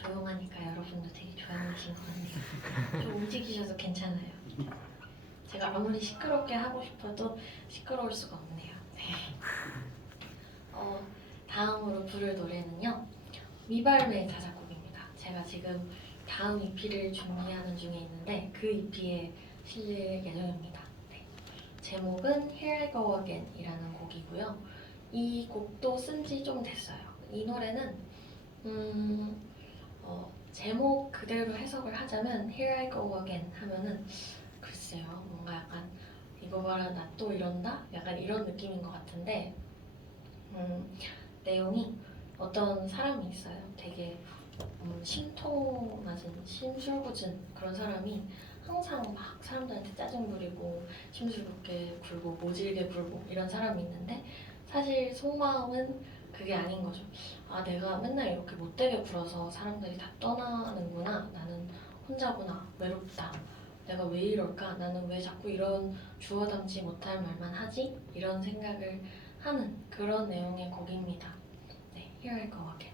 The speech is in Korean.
여러분도 되게 좋아하시는 것 같네요. 좀 움직이셔서 괜찮아요. 제가 아무리 시끄럽게 하고 싶어도 시끄러울 수가 없네요. 네. 어, 다음으로 부를 노래는요. 미발매 자작곡입니다. 제가 지금 다음 EP를 준비하는 중에 있는데 그 EP에 실릴 예정입니다. 네. 제목은 Here I Go Again이라는 곡이고요. 이 곡도 쓴 지 좀 됐어요. 이 노래는 음, 어, 제목 그대로 해석을 하자면 Here I Go Again 하면은 글쎄요 뭔가 약간 이거 봐라 나 또 이런다? 약간 이런 느낌인 것 같은데 음, 내용이 어떤 사람이 있어요. 되게 음, 심통 낮은 심술궂은 그런 사람이 항상 막 사람들한테 짜증 부리고 심술궂게 굴고 모질게 굴고 이런 사람이 있는데 사실 속마음은 그게 아닌 거죠. 아 내가 맨날 이렇게 못되게 굴어서 사람들이 다 떠나는구나. 나는 혼자구나. 외롭다. 내가 왜 이럴까? 나는 왜 자꾸 이런 주워 담지 못할 말만 하지? 이런 생각을 하는 그런 내용의 곡입니다. 네, Here I Go Again.